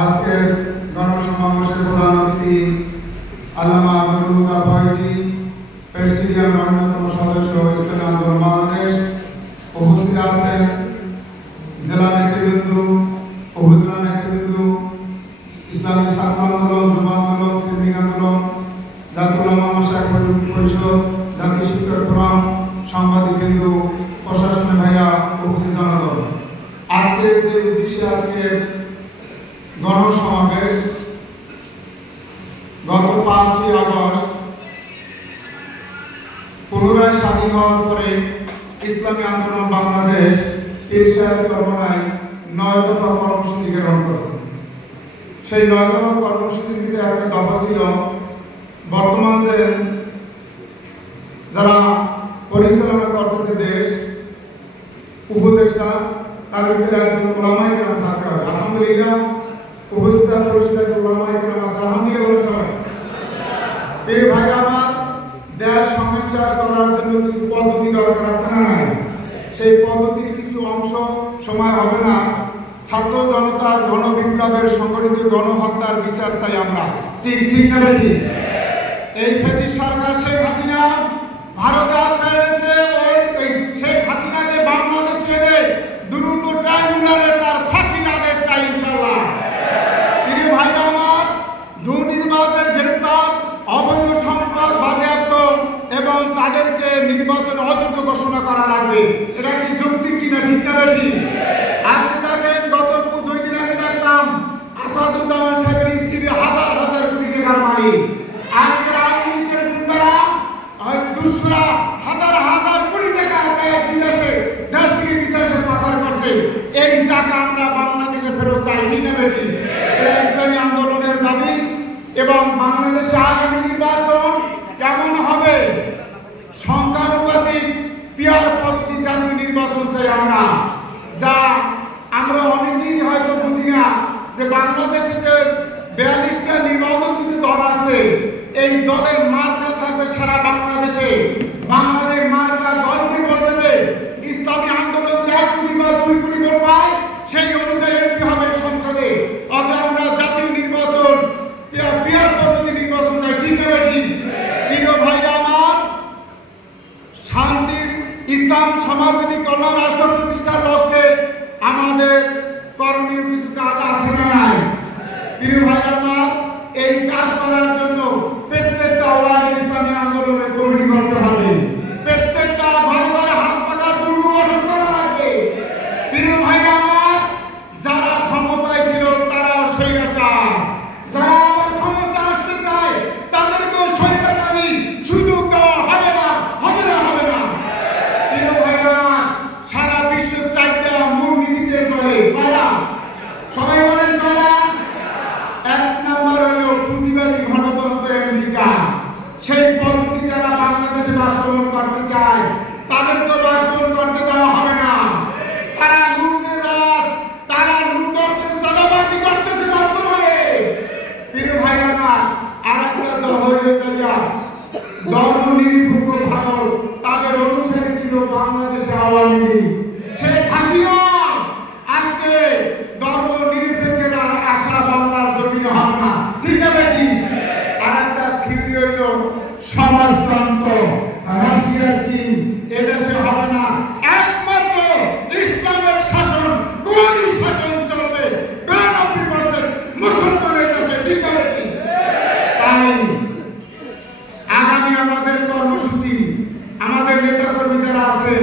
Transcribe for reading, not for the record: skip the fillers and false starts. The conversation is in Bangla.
আজকের গণসমাবেশের প্রধান অতিথি আল্লামা আব্দুল ফয়েজি, প্রেসিডিয়াম অন্যতম সদস্য ইসলামী আন্দোলন বাংলাদেশ। উপস্থিত আছেন জেলা নেতৃবৃন্দ, উপজেলা নেতৃবৃন্দ, ইসলামী ছাত্র আন্দোলন, যুব আন্দোলন, শ্রমিক আন্দোলন, জাতীয় উলামা মাশায়েখ পরিষদ, জাতীয় শিক্ষক ফোরাম, সাংবাদিকবৃন্দ, প্রশাসনের ভাইয়া, উপস্থিত জনগণ। আজকে যে উদ্দেশ্যে আজকে গণসমাবেশ, গত 5ই আগস্ট পুনরায় স্বাধীন হওয়ার পরে ইসলামী আন্দোলন বাংলাদেশ ইরশাদ চরমনায় 9 দফা কর্মসূচি গ্রহণ করেছে। সেই 9 দফা কর্মসূচির ভিতরে একটা দফা ছিল বর্তমান যে যারা পরিচালনা করতেছে দেশ, উপদেষ্টা, তার ভিতরে একজন উলামায়ে কেরাম থাকতে হবে। আলহামদুলিল্লাহ, উপদেষ্টা পরিষদের উলামায়ে কেরাম আছে। আলহামদুলিল্লাহ সবাই। এই ভাইরা আমার, দেশ সংস্কার করার জন্য কিছু পদ্ধতি দরকার আছে না নাই? সেই পদ্ধতির কিছু অংশ সময় হবে না। ছাত্র জনতার গণবিপ্লবের সংগঠিত গণহত্যার বিচার চাই আমরা। ঠিক ঠিক না বেশি? এই ফ্যাসিস্ট সরকার শেখ হাসিনা ভারতে আসছে, ওই শেখ হাসিনাকে বাংলাদেশে এনে দ্রুত ট্রাইব্যুনালে তার ফাঁসির আদেশ চাই ইনশাআল্লাহ। প্রিয় ভাইরা আমার, দুর্নীতিবাজদের গ্রেফতার, অবৈধ সম্পদ বাজেয়াপ্ত এবং তাদেরকে নির্বাচন অযোগ্য ঘোষণা করা লাগবে। এটা কি যৌক্তিক কিনা? ঠিক না বেশি? আজকে দেখেন, গত 2 দিন আগে দেখলাম আসাদুজ্জামান সাহেবের স্ত্রী হাজার হাজার কোটি টাকার মালিক। আজকে আওয়ামী লীগের গুন্ডারা, দুষ্টরা হাজার হাজার কোটি টাকা বিদেশে, দেশ থেকে বিদেশে পাচার করছে। এই টাকা আমরা বাংলাদেশে ফেরত চাই। ঠিক না বেশি? ইসলামী আন্দোলনের দাবি। এবং বাংলাদেশে আগামী নির্বাচন কেমন হবে? সংখ্যানুপাতিক পিয়ার পদ্ধতি জাতীয় নির্বাচন চাই আমরা। যা আমরা অনেকেই হয়তো বুঝি না যে বাংলাদেশে যে 42টা নির্বাচিত দল আছে, এই দলের মার্কা থাকবে সারা বাংলাদেশে। বাংলাদেশ মার্কা দলকে বলবে ইসলামী আন্দোলন 1 কোটি বা 2 কোটি ভোট পায়, সেই অনুযায়ী এমপি হবে সংসদে। অর্থাৎ আমরা জাতীয় নির্বাচন পিয়ার পদ্ধতি নির্বাচন চাই। ঠিক না বেশি? প্রিয় ভাইরা আমার, শান্তির ইসলাম সমাজবাদী কল্যাণ রাষ্ট্র প্রতিষ্ঠার লক্ষ্যে আমাদের করণীয় কিছু কাজ আছে না নাই? প্রিয় ভাইরা আমার, এই কাজ করার জন্য প্রত্যেকটা ওয়ার্ড ইসলামী আন্দোলনে কমিটি করতে হবে। প্রত্যেকটা ঘরে ঘরে হাত পাকা দুর্গ গঠন করা লাগবে। প্রিয় ভাইরা আমার, যারা ক্ষমতায় ছিল তারাও স্বৈরাচার, যারা আবার ক্ষমতা আসতে চায় তাদেরকেও স্বৈরাচারী সুযোগ দেওয়া হবে না, হবে না, হবে না। প্রিয় ভাইরা, সারা বিশ্ব 4টা মূল নীতিতে চলে। পারা সবাই বলেন পারা। 1 নম্বর হলো পুঁজিবাদী গণতন্ত্র আমেরিকা। সেই পদ্ধতি যারা বাংলাদেশে বাস্তবায়ন করতে চায় তাদেরকে বাস্তবায়ন করতে দেওয়া হবে না। তারা লুটের রাজ, তারা লুটের চাঁদাবাজি করতেছে বর্তমানে। প্রিয় ভাইরা, আর একটা দল হয়ে যায় ধর্মনিরপেক্ষ ভারত, তাদের অনুসারী ছিল বাংলাদেশে আওয়ামী লীগ। শেখ হাসিনা আজকে ধর্মনিরপেক্ষের আশা বাংলার জমিনে হবে না। ঠিক আছে? আর একটা থিওরি হইল সমাজতন্ত্র, রাশিয়া, চীন, এদেশে হবে না। একমাত্র ইসলামের শাসন, কোরআনী শাসন চলবে। মুসলমানের কাছে। ঠিক আছে? তাই আগামী আমাদের কর্মসূচি, আমাদের নেতা কর্মী যারা আছেন